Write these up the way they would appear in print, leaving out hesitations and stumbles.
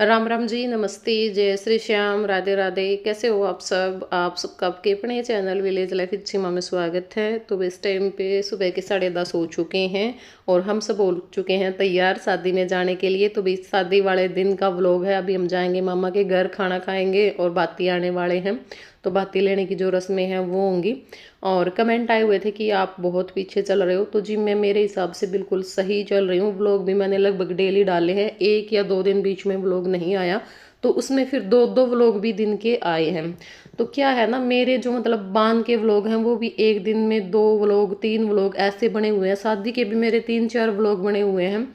राम राम जी, नमस्ते, जय श्री श्याम, राधे राधे। कैसे हो आप सबका आपके अपने चैनल विलेज लाइफ इच्छीमा में स्वागत है। तो इस टाइम पे सुबह के 10:30 हो चुके हैं और हम सब हो चुके हैं तैयार शादी में जाने के लिए। तो भी शादी वाले दिन का व्लॉग है। अभी हम जाएंगे मामा के घर, खाना खाएंगे और बाती आने वाले हैं। तो बाती लेने की जो रस्में हैं वो होंगी। और कमेंट आए हुए थे कि आप बहुत पीछे चल रहे हो, तो जी मैं मेरे हिसाब से बिल्कुल सही चल रही हूँ। व्लॉग भी मैंने लगभग डेली डाले हैं, 1 या 2 दिन बीच में व्लॉग नहीं आया तो उसमें फिर 2 व्लॉग भी दिन के आए हैं। तो क्या है ना, मेरे जो मतलब बान के व्लॉग हैं वो भी एक दिन में 2 व्लॉग 3 व्लॉग ऐसे बने हुए हैं। शादी के भी मेरे 3-4 व्लॉग बने हुए हैं।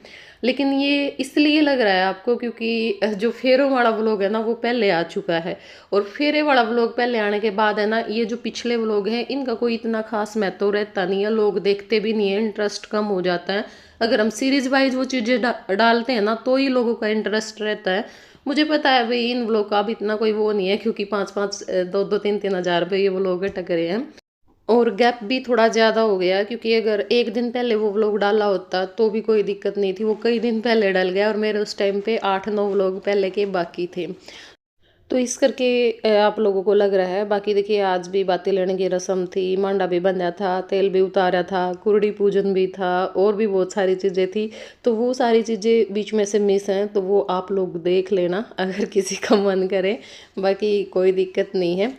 लेकिन ये इसलिए लग रहा है आपको क्योंकि जो फेरों वाला व्लॉग है ना वो पहले आ चुका है। और फेरे वाला व्लॉग पहले आने के बाद है ना, ये जो पिछले व्लॉग हैं इनका कोई इतना खास महत्व रहता नहीं है, लोग देखते भी नहीं है, इंटरेस्ट कम हो जाता है। अगर हम सीरीज वाइज वो चीज़ें डालते हैं ना तो ही लोगों का इंटरेस्ट रहता है। मुझे पता है भाई इन व्लॉग का भी इतना कोई वो नहीं है, क्योंकि 5-5 2-2 3-3 हज़ार रुपये ये व्लॉग टकरे हैं। और गैप भी थोड़ा ज़्यादा हो गया, क्योंकि अगर एक दिन पहले वो व्लॉग डाला होता तो भी कोई दिक्कत नहीं थी। वो कई दिन पहले डल गया और मेरे उस टाइम पे 8-9 व्लॉग पहले के बाकी थे। तो इस करके आप लोगों को लग रहा है। बाकी देखिए आज भी बातें लेने की रस्म थी, मांडा भी बंधा था, तेल भी उतारा था, कुर्डी पूजन भी था और भी बहुत सारी चीज़ें थी। तो वो सारी चीज़ें बीच में से मिस हैं तो वो आप लोग देख लेना अगर किसी का मन करे। बाकी कोई दिक्कत नहीं है।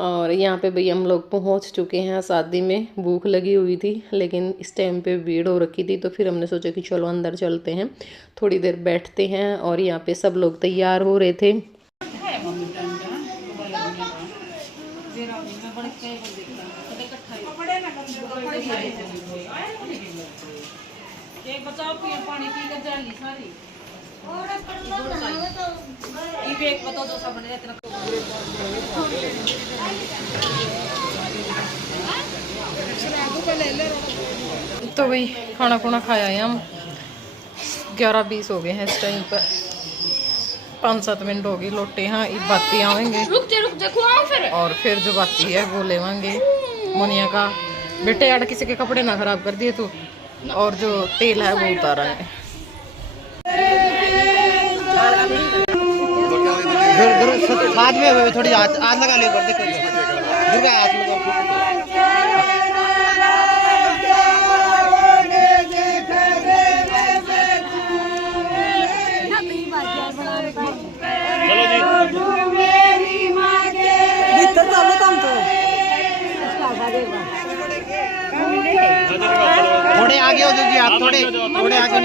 और यहाँ पे भाई हम लोग पहुँच चुके हैं शादी में। भूख लगी हुई थी लेकिन इस टाइम पे भीड़ हो रखी थी, तो फिर हमने सोचा कि चलो अंदर चलते हैं, थोड़ी देर बैठते हैं। और यहाँ पे सब लोग तैयार हो रहे थे। तो भाई खाना खुना खाया है हम। 11:20 हो गए हैं इस टाइम पर। 5-7 मिनट हो गई लोटे। हाँ ये बाती आवेंगे और फिर जो बाती है वो लेवांगे मोनिया का। बेटे यार किसी के कपड़े ना खराब कर दिए तू। और जो तेल है वो उतारा है। हाथ में थोड़ी हाथ लगा ले, दुर्गा हाथ में थोड़े आगे हो जी, आप थोड़े थोड़े आगे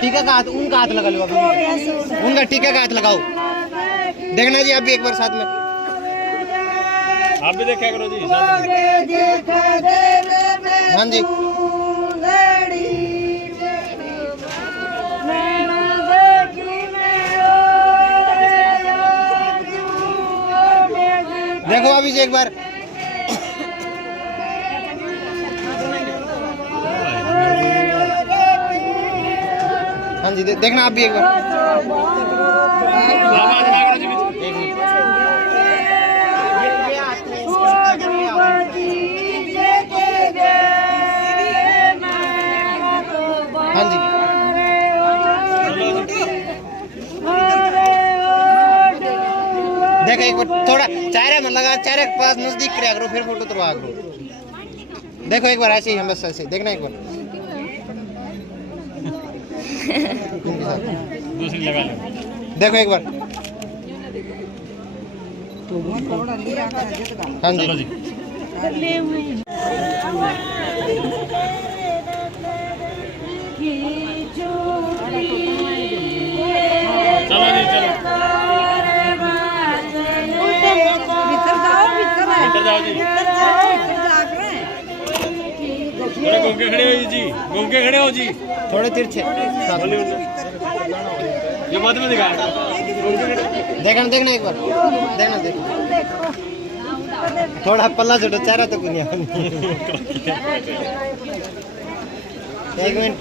टीका का हाथ, उनका हाथ लगा लो अभी, उनका टीका का हाथ लगाओ। देखना जी आप भी एक बार साथ में, आप भी देखा करो जी साथ में। हाँ जी देखो अभी जी एक बार। हाँ जी देखना आप भी एक बार। हाँ जी देखो एक बार थोड़ा चेहरे में लगा, चेहरे के पास नजदीक किया करो, फिर फोटो तुलवा करो। देखो एक बार ऐसे ही, हम बस ऐसे देखना एक बार। दूसरी लगा लो, देखो एक बार। हाँ जी चलो जी चलो जाओ जी। थोड़े घूम के खड़े हो जी, घूम के खड़े हो जी, थोड़े तिरछे ये बाद में दिखा। देखना देखना एक बार, देखना देखना थोड़ा पल्ला छोड़ो, चेहरा तो कुछ नहीं। एक मिनट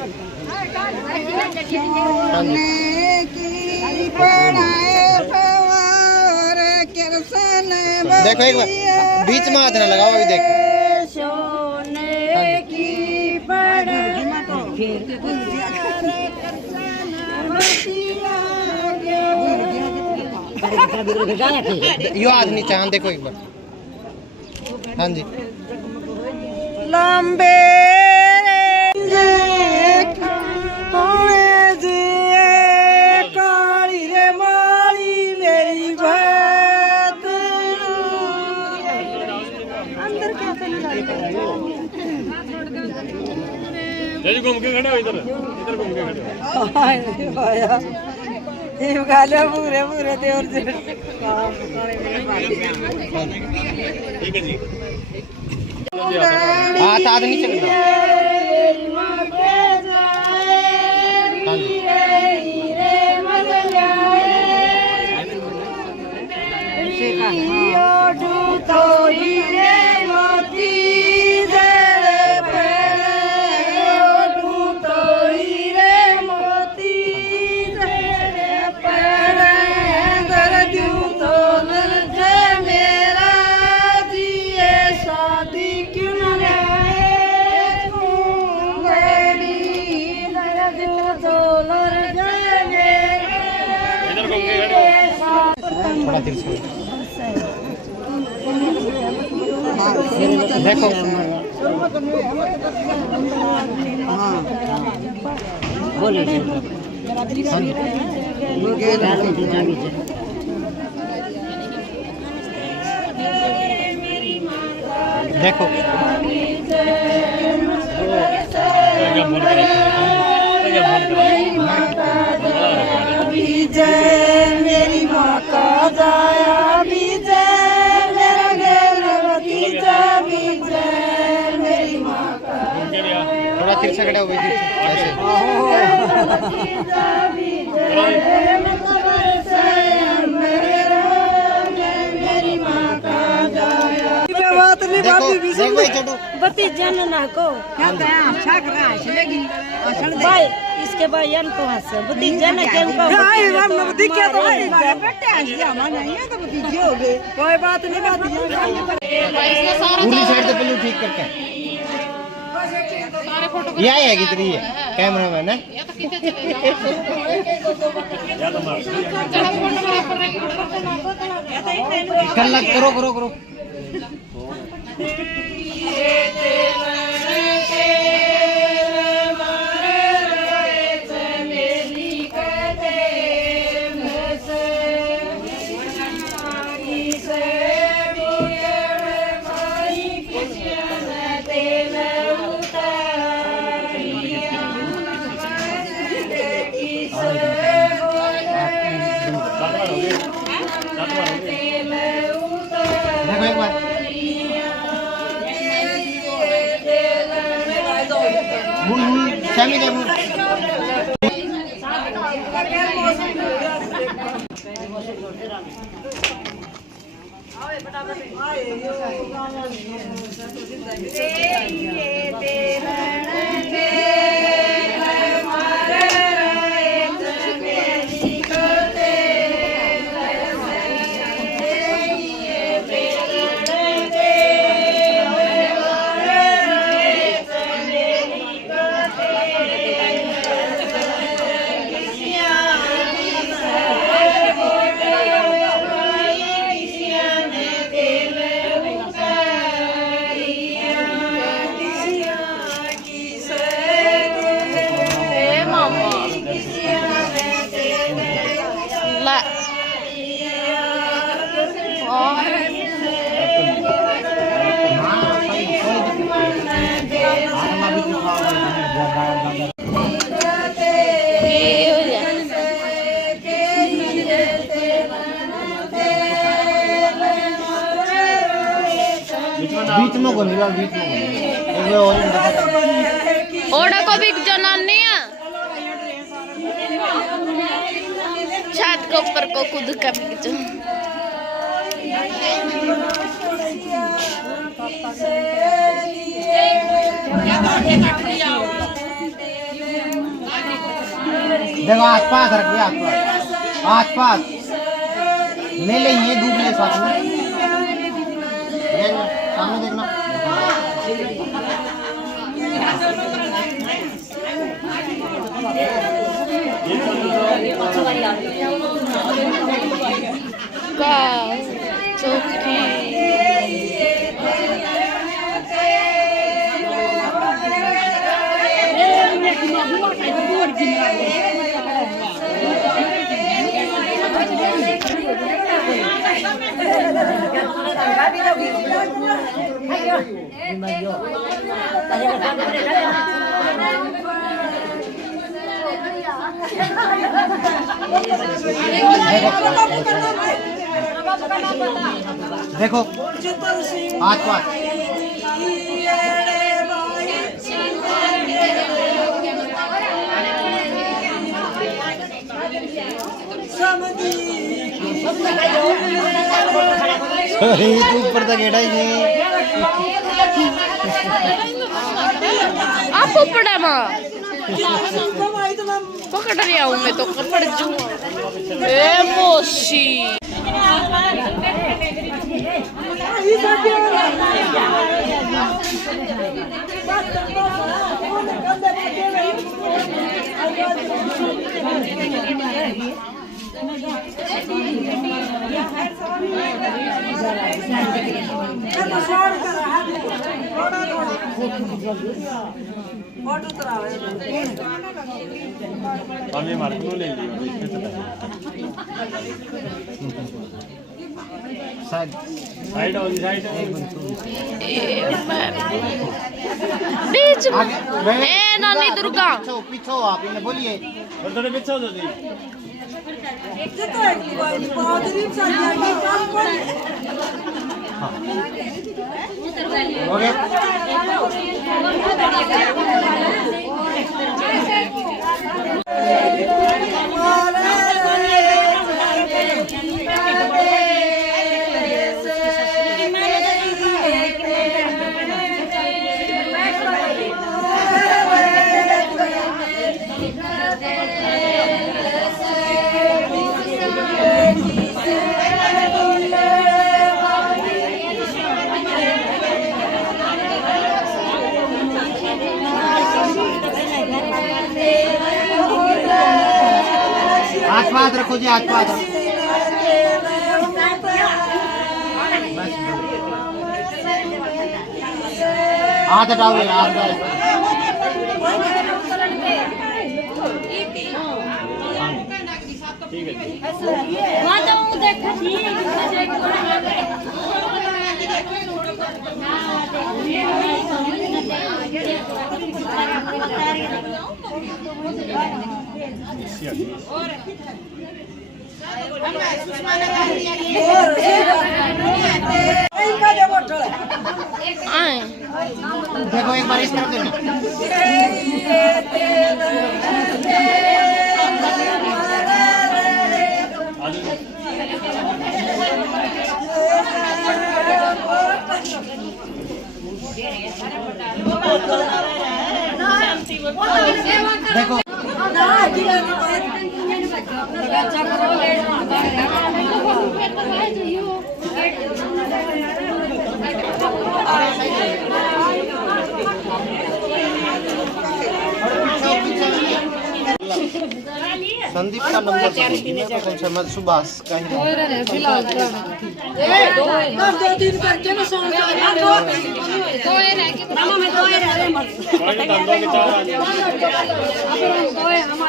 देखो एक बार बीच में हाथ ना लगाओ अभी देख यो हाथ नीचे हाँ देखो एक बार हाँ जी लंबे काली रे माली मेरी बात अंदर क्या घूम के खड़े हो इधर घूम के खड़े ये गाले पूरे पूरे देवर जी ठीक है जी हाथ हाथ नीचे कर दो हाँ जी थोड़ा दिल से देखो देखो मेरी माँ का जाया विजय मेरा भतीजा विजय मेरी माँ का थोड़ा तिल से खड़े हो गई ऐसे भतीजा ना को भाई इसके बयान तो हंस भतीजा ना क्या कोई बात नहीं पूरी साइड तो पहले ठीक करके ये है कितनी है कैमरा मैन है करो करो करो देखो एक बार शामी देखो बीच में को मिला बीच में ओड़ा को भी जनानी है छत के ऊपर को कूद का बीच देखो आसपास रख आसपास आसपास ले ले ये धूप ले साथ में सामने देखना। देखो हाथ पास ऊपर तक गेड़ा ही आप ऊपर माँ पकड़ रही हूँ मैं तो पकड़ जाऊँ मोशी हमने मार्क को ले लिया इसमें चला साइड साइड और साइड बीच में ए नानी दुर्गा पीछे आप इन्हें बोलिए थोड़े पीछे हो जाओ हो गया हाथ पाथ रखो जी हाथ पाथ हाथ हटाओ हाथ ठीक है देखो एक बार इस तरफ देखना देखो संदीप का नंबर कौन सा मत सुभाष का ही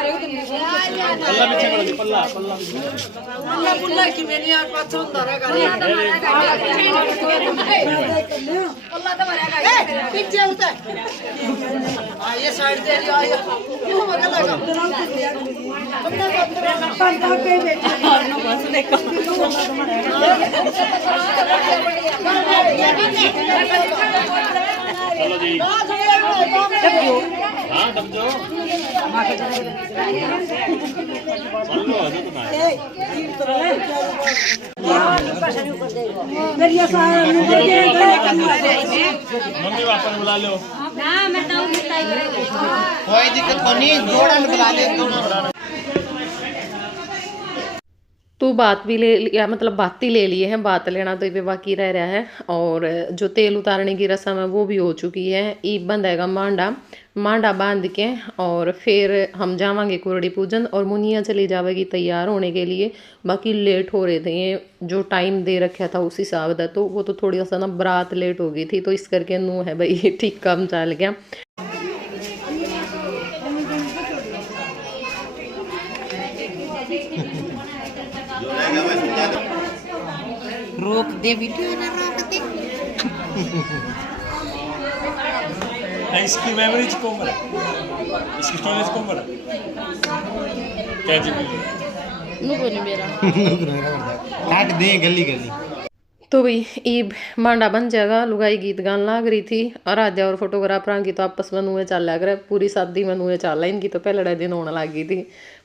पल्ला पीछे करो पल्ला पल्ला पुल्ला की मैंने यार पाँच सौ धरा पीछे उतर ये साइड दे रही है क्यों मत लगा चलो जी हाँ दब जाओ चलो आ जाओ मम्मी पापा ने बुला लो कोई दिक्कत नहीं जोड़ा बुला ले दोनों तो बात भी ले लिया, मतलब बात ही ले लिए हैं, बात लेना तो ये बाकी रह रहा है। और जो तेल उतारने की रस्म है वो भी हो चुकी है। ईब बंधेगा मांडा, मांडा बांध के और फिर हम जावांगे कुरड़ी पूजन और मुनिया चली जावेगी तैयार होने के लिए। बाकी लेट हो रहे थे, ये जो टाइम दे रखा था उस हिसाब का, तो वो तो थोड़ी सा ना बारात लेट हो गई थी, तो इस करके नू है भाई ठीक काम चल गया। रोक दे वीडियो ना रोक दे। इसकी मेमोरीज कम है, इसकी स्टोरेज कम है। क्या जी काट दे गली गली। तो भाई ईब मांडा बन जाएगा, लुगाई गीत गान लाग रही थी। आराध्या और फोटोग्राफर की तो आपस में नुए चल लग रहा है, पूरी शादी में नुए चल रहा है। इनकी तो पहले दिन होने लग गई थी।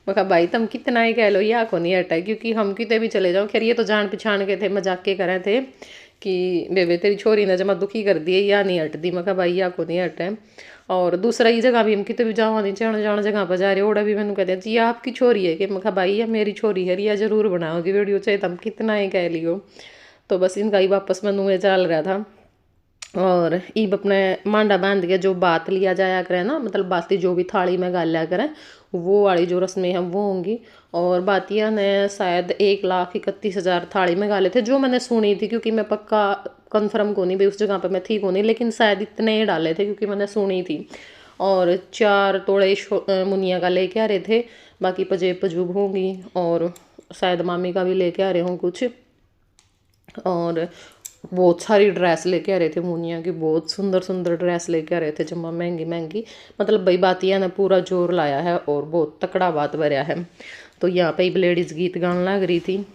मैं कहा भाई तुम कितना ही कह लो, या को नहीं हटा, क्योंकि हम कितने भी चले जाओ। खैर ये तो जान पछाण के थे, मजाक के करे थे कि बेबे तेरी छोरी ने जमा दुखी कर दिए, या नहीं हटती। मैं कहा भाई या को नहीं हटा है। और दूसरा ये जगह भी हम कितने भी जावा नहीं जाने जाने जगह पर जा रहे, ओड़ा भी मैंने कहते हैं जी आपकी छोरी है कि। मैं कहा भाई या मेरी छोरी है, या जरूर बनाओगी वीडियो, चाहे तुम कितना ही कह लियो। तो बस इनका ही वापस में नुए चल रहा था। और ईब अपने मांडा बांध के जो बात लिया जाया करे ना, मतलब बाती जो भी थाली में गालिया करें, वो वाली जो रस्में हैं वो होंगी। और बातिया ने शायद 1,31,000 थाली में गाले थे, जो मैंने सुनी थी, क्योंकि मैं पक्का कंफर्म को नहीं भाई, उस जगह पे मैं थी को नहीं, लेकिन शायद इतने ही डाले थे क्योंकि मैंने सुनी थी। और 4 तोड़े मुनिया का लेके आ रहे थे, बाकी पजेब पजूब होंगी, और शायद मामी का भी लेके आ रहे हों कुछ। और बहुत सारी ड्रेस लेके आ रहे थे मुनिया की, बहुत सुंदर सुंदर ड्रेस लेके आ रहे थे, जमा महंगी महंगी। मतलब भाई बातिया ने पूरा जोर लाया है और बहुत तकड़ा बात भरया है। तो यहाँ पे लेडीज गीत गाने लग रही थी।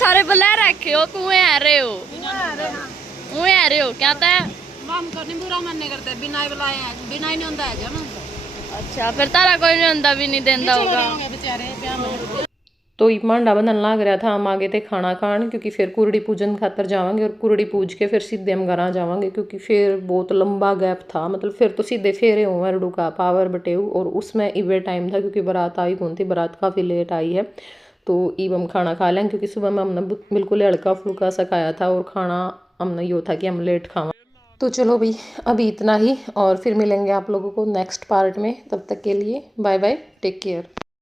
सारे बुला रखे हो, कुएं आ रहे हो, कुएं आ रहे हो क्या था? हम करने बुरा मन नहीं करते, बिना बुलाए बिना ही नहीं होता है जो ना। अच्छा फिर तारा कोई नहीं होता भी नहीं देता होगा बेचारे। तो मांडा बंधन लग रहा था, हम आगे थे खाना खान, क्योंकि फिर कुरड़ी पूजन खातर जावांगे और कुरड़ी पूज के फिर सीधे हम घर जावांगे, क्योंकि फिर बहुत लंबा गैप था। मतलब फिर तो सीधे फेरे हुए रुड़ू का पावर बटेऊ, और उसमें इवे टाइम था क्योंकि बारात आई कौन थी, बारात काफ़ी लेट आई है। तो ईब हम खाना खा लें, क्योंकि सुबह में हमने बिल्कुल हल्का फुल्का सा खाया था और खाना हमने यो था कि हम लेट खावा। तो चलो भाई अभी इतना ही, और फिर मिलेंगे आप लोगों को नेक्स्ट पार्ट में। तब तक के लिए बाय बाय, टेक केयर।